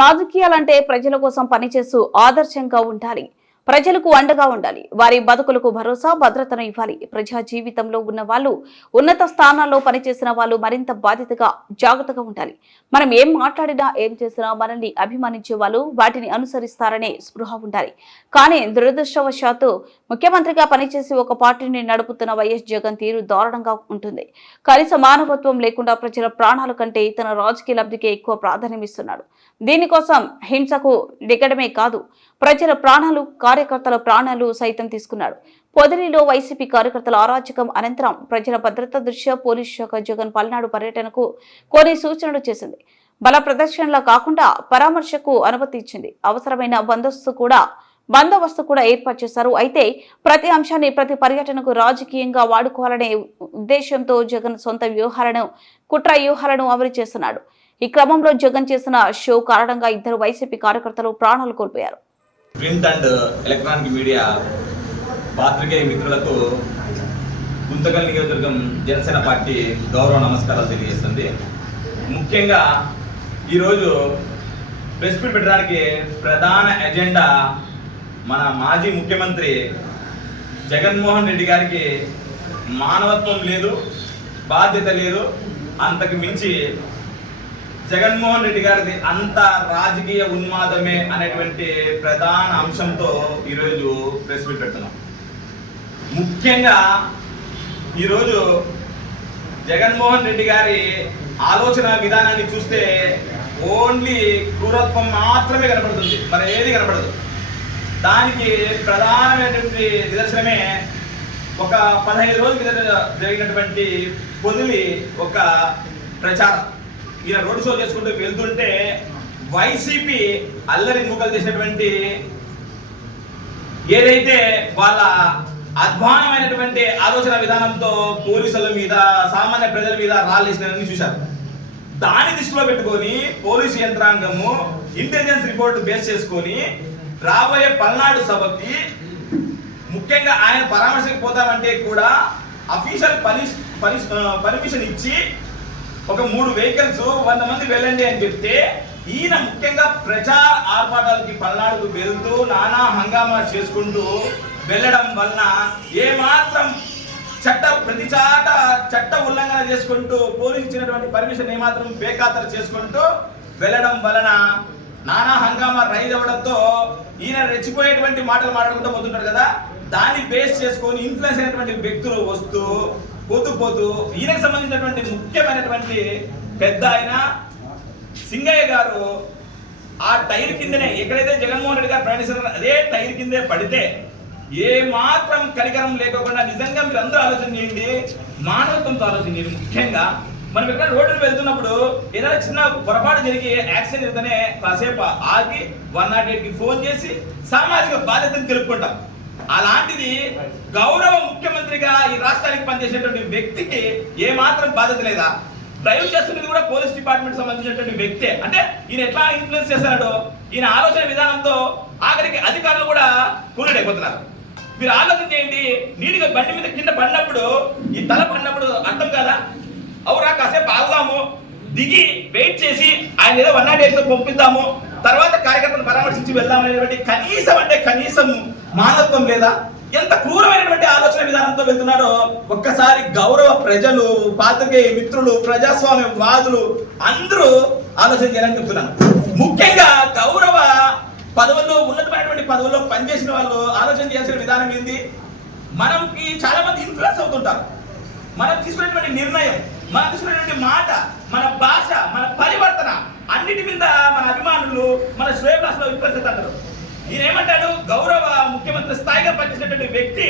రాజకీయాలంటే ప్రజల కోసం పనిచేస్తూ ఆదర్శంగా ఉండాలి. ప్రజలకు అండగా ఉండాలి. వారి బతుకులకు భరోసా భద్రతను ఇవ్వాలి. ప్రజా జీవితంలో ఉన్న వాళ్ళు ఉన్నత స్థానాల్లో పనిచేసిన వాళ్ళు మరింత బాధ్యతగా జాగ్రత్తగా ఉండాలి. మనం ఏం మాట్లాడినా ఏం చేసినా మనల్ని అభిమానించే వాళ్ళు వాటిని అనుసరిస్తారనే స్పృహ ఉండాలి. కానీ దురదృష్టవశాత్తు ముఖ్యమంత్రిగా పనిచేసి ఒక పార్టీని నడుపుతున్న వైఎస్ జగన్ తీరు దారుణంగా ఉంటుంది. కనీస మానవత్వం లేకుండా ప్రజల ప్రాణాల కంటే తన రాజకీయ లబ్ధికే ఎక్కువ ప్రాధాన్యమిస్తున్నాడు. దీనికోసం హింసకు దిగడమే కాదు ప్రజల ప్రాణాలు కార్యకర్తల ప్రాణాలు సైతం తీసుకున్నాడు. పొదిలిలో వైసీపీ కార్యకర్తల అరాచకం అనంతరం ప్రజల భద్రత దృష్ట్యా పోలీస్ శాఖ జగన్ పల్నాడు పర్యటనకు కొన్ని సూచనలు చేసింది. బల ప్రదర్శనలా కాకుండా పరామర్శకు అనుమతి ఇచ్చింది. అవసరమైన బందోబస్తు కూడా బందోబస్తు కూడా ఏర్పాటు చేశారు. అయితే ప్రతి అంశాన్ని ప్రతి పర్యటనకు రాజకీయంగా వాడుకోవాలనే ఉద్దేశంతో జగన్ సొంత వ్యూహాలను కుట్ర వ్యూహాలను అమలు చేస్తున్నాడు. ఈ క్రమంలో జగన్ చేసిన షో కారణంగా ఇద్దరు వైసీపీ కార్యకర్తలు ప్రాణాలు కోల్పోయారు. ప్రింట్ అండ్ ఎలక్ట్రానిక్ మీడియా పాత్రికేయ మిత్రులకు గుంతకల్ నియోజకవర్గం జనసేన పార్టీ గౌరవ నమస్కారాలు తెలియజేస్తుంది. ముఖ్యంగా ఈరోజు ప్రెస్ మీట్ పెట్టడానికి ప్రధాన ఎజెండా మన మాజీ ముఖ్యమంత్రి జగన్మోహన్ రెడ్డి గారికి మానవత్వం లేదు బాధ్యత లేదు అంతకు మించి జగన్మోహన్ రెడ్డి గారిది అంత రాజకీయ ఉన్మాదమే అనేటువంటి ప్రధాన అంశంతో ఈరోజు ప్రెస్ మీట్ పెడుతున్నాం. ముఖ్యంగా ఈరోజు జగన్మోహన్ రెడ్డి గారి ఆలోచన విధానాన్ని చూస్తే ఓన్లీ క్రూరత్వం మాత్రమే కనపడుతుంది. మరి ఏది కనపడదు. దానికి ప్రధానమైనటువంటి నిదర్శనమే ఒక పదహైదు రోజుల జరిగినటువంటి పొదిలి ఒక ప్రచారం. ఈయన రోడ్ షో చేసుకుంటూ వెళ్తుంటే వైసీపీ అల్లరి మూకలు చేసినటువంటి ఏదైతే వాళ్ళ అధ్వానమైనటువంటి ఆలోచన విధానంతో పోలీసుల మీద సామాన్య ప్రజల మీద రాళ్ళేసినని చూశారు. దాని దృష్టిలో పెట్టుకొని పోలీసు యంత్రాంగము ఇంటెలిజెన్స్ రిపోర్ట్ బేస్ చేసుకొని రాబోయే పల్నాడు సభకి ముఖ్యంగా ఆయన పరామర్శకు పోతామంటే కూడా అఫీషియల్ పర్మిషన్ ఇచ్చి ఒక మూడు వెహికల్స్ వంద మంది వెళ్ళండి అని చెప్తే ఈయన ముఖ్యంగా ప్రజా ఆర్భాటాలకి పల్నాడుకు వెళ్తూ నానా హంగామా చేసుకుంటూ వెళ్ళడం వలన ఏమాత్రం చట్ట ప్రతి చాట చట్ట ఉల్లంఘన చేసుకుంటూ పోలీసు ఇచ్చినటువంటి పర్మిషన్ ఏమాత్రం బేఖాతరు చేసుకుంటూ వెళ్ళడం వలన నానా హంగామా రైజ్ అవ్వడంతో ఈయన రెచ్చిపోయేటువంటి మాటలు మాట్లాడుకుంటూ పోతుంటారు కదా. దాన్ని బేస్ చేసుకొని ఇన్ఫ్లుయెన్స్ అయినటువంటి వ్యక్తులు వస్తూ పోతూ పోతూ ఈయనకు సంబంధించినటువంటి ముఖ్యమైనటువంటి పెద్ద ఆయన సింగయ్య గారు ఆ టైర్ కిందనే ఎక్కడైతే జగన్మోహన్ రెడ్డి గారు ప్రయాణిస్తున్నారో అదే టైర్ కిందే పడితే ఏ మాత్రం కనికరం లేకుండా నిజంగా మీరు అందరూ ఆలోచన చేయండి మానవత్వంతో ఆలోచన చేయండి. ముఖ్యంగా మనం ఎక్కడ రోడ్డు వెళ్తున్నప్పుడు ఏదైనా చిన్న పొరపాటు జరిగి యాక్సిడెంట్ అయితేనే కాసేపు ఆగి వన్ నాట్ ఎయిట్కి ఫోన్ చేసి సామాజిక బాధ్యతను తెలుపుకుంటాం. అలాంటిది గౌరవ ముఖ్యమంత్రిగా ఈ రాష్ట్రానికి పనిచేసేటువంటి వ్యక్తికి ఏ మాత్రం బాధ్యత లేదా? డ్రైవ్ చేస్తున్నది కూడా పోలీస్ డిపార్ట్మెంట్ సంబంధించినటువంటి వ్యక్తే. అంటే ఈయన ఎట్లా ఇన్ఫ్లుయెన్స్ చేస్తున్నాడు ఈయన ఆలోచన విధానంతో ఆఖరికి అధికారులు కూడా కూలీడ్ అయిపోతున్నారు మీరు ఆలోచన చేయండి నీటిగా బండి మీద కింద పడినప్పుడు ఈ తల పడినప్పుడు అర్థం కాదా? అవురా కాసేపు ఆగుదాము. దిగి వెయిట్ చేసి ఆయన ఏదో వన్ నాట్ ఎయిట్ పంపిద్దాము. తర్వాత కార్యకర్తలు పరామర్శించి వెళ్దాం అనేటువంటి కనీసం అంటే కనీసం మానవత్వం లేదా ఎంత క్రూరమైనటువంటి ఆలోచన విధానంతో వెళ్తున్నాడో ఒక్కసారి గౌరవ ప్రజలు పాత్రికేయ మిత్రులు ప్రజాస్వామ్య వాదులు అందరూ ఆలోచన చేయాలని చెప్తున్నాను. ముఖ్యంగా గౌరవ పదవుల్లో ఉన్నతమైనటువంటి పదవుల్లో పనిచేసిన వాళ్ళు ఆలోచన చేయాల్సిన విధానం ఏంది? మనకి చాలా మంది ఇన్ఫ్లుయెన్స్ అవుతుంటారు. మనం తీసుకునేటువంటి నిర్ణయం మనం తీసుకునేటువంటి మాట మన భాష మన పరివర్తన అన్నిటి మీద మన అభిమానులు మన శ్రేయభాషలో విపరిస్తారు ఈయన ఏమంటాడు గౌరవ ముఖ్యమంత్రి స్థాయిగా పనిచేసినటువంటి వ్యక్తి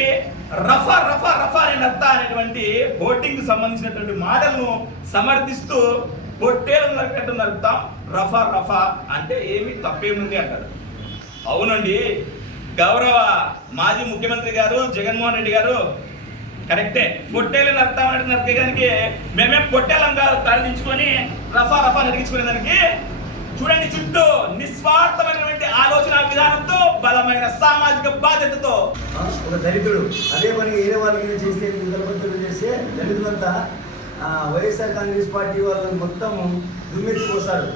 రఫా రఫా రఫా అనే నత్త అనేటువంటి బోటింగ్ సంబంధించినటువంటి మాటలను సమర్థిస్తూ బొట్టేలు నరికట్టు నరుకుతాం. రఫా రఫా అంటే ఏమి తప్పేముంది అంటారు అవునండి. గౌరవ మాజీ ముఖ్యమంత్రి గారు జగన్మోహన్ రెడ్డి గారు కరెక్టే. పొట్టేలు నడతామంటే నరకడానికి మేమే పొట్టేలం కాదు తరలించుకొని రఫా రఫా నరిగించుకునే దానికి చూడండి చుట్టూ నిస్వార్థమైనటువంటి ఆలోచన విధానంతో బలమైన సామాజిక బాధ్యతతో. ఒక దళితుడు అదే పని వేరే వాళ్ళకి చేస్తే దళపతులు చేస్తే దళితులంతా వైఎస్ఆర్ కాంగ్రెస్ పార్టీ వాళ్ళని మొత్తం దుమ్మెత్తిపోస్తారు.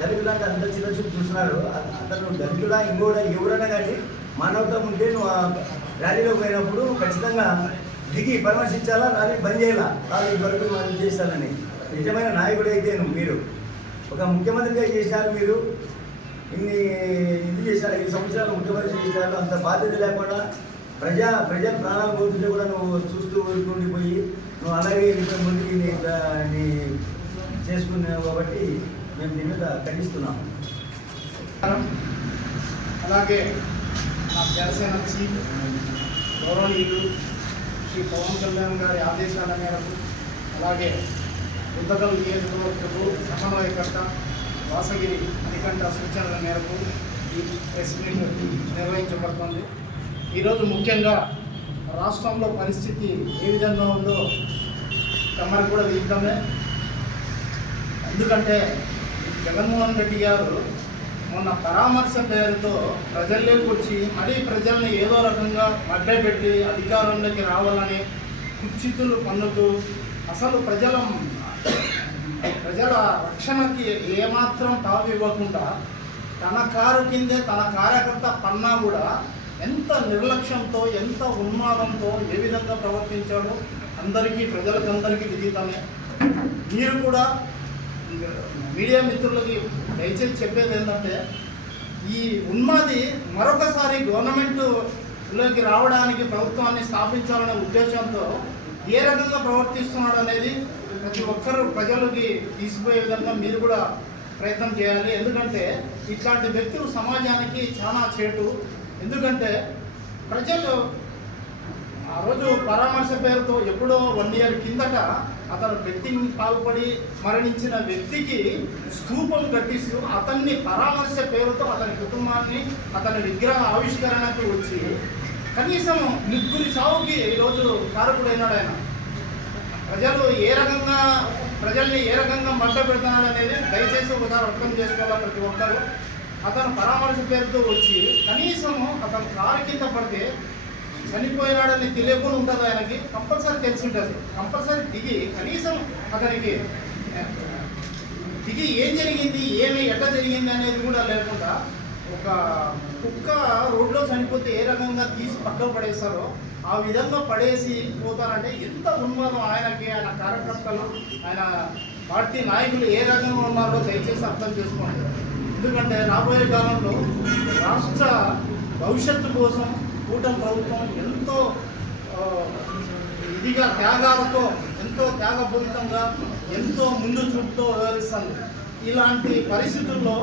దళితులంటే అంత చిన్న చూపు చూస్తున్నారు. అతను దళితుడా ఇంకోడా ఎవరైనా కానీ మానవత్వం ఉంటే నువ్వు ర్యాలీలో పోయినప్పుడు ఖచ్చితంగా దిగి పరామర్శించాలా ర్యాలీ బంద్ చేయాలా? ర్యాలీ వరకు మనం చేస్తానని నిజమైన నాయకుడు అయితే మీరు. ఒక ముఖ్యమంత్రిగా చేశారు మీరు. ఇన్ని ఇది చేశారు ఐదు సంవత్సరాలు ముఖ్యమంత్రి చేశారు. అంత బాధ్యత లేకుండా ప్రజా ప్రజల ప్రాణాలు పోతుంటే కూడా నువ్వు చూస్తూ ఊరుకుండిపోయి నువ్వు అలాగే వెళ్ళిపోయి ముందుకి నీ చేసుకున్నావు కాబట్టి మేము దీని మీద ఖండిస్తున్నాం. అలాగే నా జనసేన చీఫ్ గౌరవనీయులు శ్రీ పవన్ కళ్యాణ్ గారి ఆదేశాల మేరకు అలాగే ఉద్దగల్ నియోజకవర్గపు సమన్వయకర్త వాసగిరి మణికంఠ సూచనల మేరకు ఈ ప్రెస్ మీట్ నిర్వహించబడుతుంది. ఈరోజు ముఖ్యంగా రాష్ట్రంలో పరిస్థితి ఏ విధంగా ఉందో తమరు కూడా విదితమే ఎందుకంటే జగన్మోహన్ రెడ్డి గారు మొన్న పరామర్శ పేరుతో ప్రజల్లోకి వచ్చి మరీ ప్రజల్ని ఏదో రకంగా మడ్డపెట్టి అధికారంలోకి రావాలని కుచితులు పన్నుతూ అసలు ప్రజల ప్రజల రక్షణకి ఏమాత్రం తావు ఇవ్వకుండా తన కారు కిందే తన కార్యకర్త పన్నా కూడా ఎంత నిర్లక్ష్యంతో ఎంత ఉన్మాదంతో ఏ విధంగా ప్రవర్తించాడో అందరికీ ప్రజలకందరికీ విదితమే మీరు కూడా మీడియా మిత్రులకి దయచేసి చెప్పేది ఏంటంటే ఈ ఉన్మాది మరొకసారి గవర్నమెంట్లోకి రావడానికి ప్రభుత్వాన్ని స్థాపించాలనే ఉద్దేశంతో ఏ రకంగా ప్రవర్తిస్తున్నాడు అనేది ప్రతి ఒక్కరు ప్రజలకి తీసిపోయే విధంగా మీరు కూడా ప్రయత్నం చేయాలి. ఎందుకంటే ఇట్లాంటి వ్యక్తులు సమాజానికి చాలా చేటు. ఎందుకంటే ప్రజలు ఆ రోజు పరామర్శ పేరుతో ఎప్పుడో వన్ ఇయర్ కిందట అతను బెట్టింగ్ పాల్పడి మరణించిన వ్యక్తికి స్థూపం కట్టిస్తూ అతన్ని పరామర్శ పేరుతో అతని కుటుంబాన్ని అతని విగ్రహ ఆవిష్కరణకు వచ్చి కనీసం ముగ్గురి సావుకి ఈరోజు కారకుడైనాడు ఆయన. ప్రజలు ఏ రకంగా ప్రజల్ని ఏ రకంగా మంట పెడుతున్నాడు అనేది దయచేసి ఒకసారి అర్థం చేసుకోవాలి ప్రతి ఒక్కరు. అతను పరామర్శ పేరుతో వచ్చి కనీసం అతను కారు కింద పడితే చనిపోయినాడని తెలియకుండా ఉంటుంది ఆయనకి కంపల్సరీ తెలిసి ఉంటుంది కంపల్సరీ దిగి కనీసం అతనికి దిగి ఏం జరిగింది ఏమి ఎట్లా జరిగింది అనేది కూడా లేకుండా ఒక కుక్క రోడ్లో చనిపోతే ఏ రకంగా తీసి పక్కన పడేస్తారో ఆ విధంగా పడేసి పోతారంటే ఎంత ఉన్మాదం ఆయనకి ఆయన కార్యకర్తలు ఆయన పార్టీ నాయకులు ఏ రకంగా ఉన్నారో దయచేసి అర్థం చేసుకోండి. ఎందుకంటే రాబోయే కాలంలో రాష్ట్ర భవిష్యత్తు కోసం కూటమి ప్రభుత్వం ఎంతో ఇదిగా త్యాగాలతో ఎంతో త్యాగపూరితంగా ఎంతో ముందు చూపుతో వ్యవహరిస్తుంది. ఇలాంటి పరిస్థితుల్లో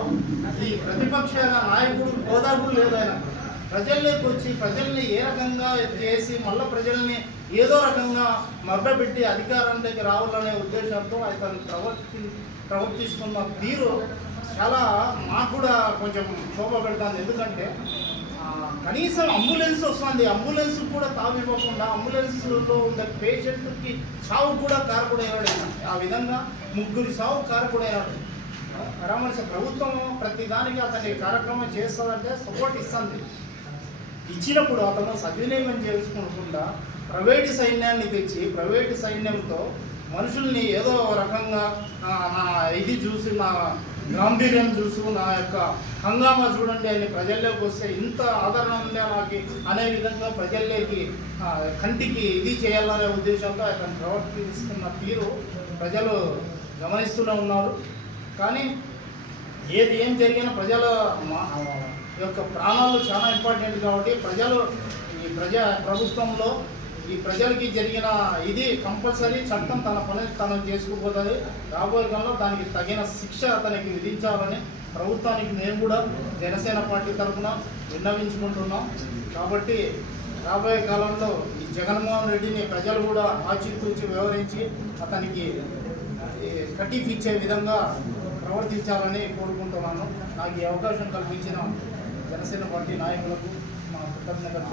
ఈ ప్రతిపక్ష నాయకుడు హోదా కూడా ప్రజల్లోకి వచ్చి ప్రజల్ని ఏ రకంగా చేసి మళ్ళీ ప్రజల్ని ఏదో రకంగా మభ్యపెట్టి అధికారంలోకి రావాలనే ఉద్దేశంతో అతను ప్రవర్తి ప్రవర్తిస్తున్న తీరు చాలా మాకు కూడా కొంచెం శోభ పెడుతుంది. ఎందుకంటే కనీసం అంబులెన్స్ వస్తుంది. అంబులెన్స్ కూడా తావివ్వకుండా అంబులెన్స్లో ఉన్న పేషెంట్కి చావు కూడా కారకుడైనాడు ఆ విధంగా ముగ్గురి చావు కారకుడైనాడు పరామర్శ ప్రభుత్వం ప్రతి దానికి అతని కార్యక్రమం చేస్తుందంటే సపోర్ట్ ఇస్తుంది. ఇచ్చినప్పుడు అతను సద్వినియోగం చేసుకోకుండా ప్రైవేటు సైన్యాన్ని తెచ్చి ప్రైవేటు సైన్యంతో మనుషుల్ని ఏదో రకంగా నా ఇది చూసి నా గాంభీర్యం చూసు నా యొక్క హంగామా చూడండి అని ప్రజల్లోకి వస్తే ఇంత ఆదరణ ఉందా నాకు అనే విధంగా ప్రజల్లోకి కంటికి ఇది చేయాలనే ఉద్దేశంతో అతను ప్రవర్తిస్తున్న తీరు ప్రజలు గమనిస్తూనే ఉన్నారు. కానీ ఏది ఏం జరిగినా ప్రజల మా- యొక్క ప్రాణాలు చాలా ఇంపార్టెంట్ కాబట్టి ప్రజలు ఈ ప్రజా ప్రభుత్వంలో ఈ ప్రజలకి జరిగిన ఇది కంపల్సరీ చట్టం తన పని తను చేసుకుపోతుంది రాబోయే కాలంలో దానికి తగిన శిక్ష అతనికి విధించాలని ప్రభుత్వానికి మేము కూడా జనసేన పార్టీ తరఫున విన్నవించుకుంటున్నాం. కాబట్టి రాబోయే కాలంలో ఈ జగన్మోహన్ రెడ్డిని ప్రజలు కూడా ఆచితూచి వివరించి అతనికి ఈ కటీఫ్ ఇచ్చే విధంగా ప్రవర్తించాలని కోరుకుంటున్నాను. నాకు ఈ అవకాశం కల్పించిన జనసేన పార్టీ నాయకులకు మా కృతజ్ఞతలు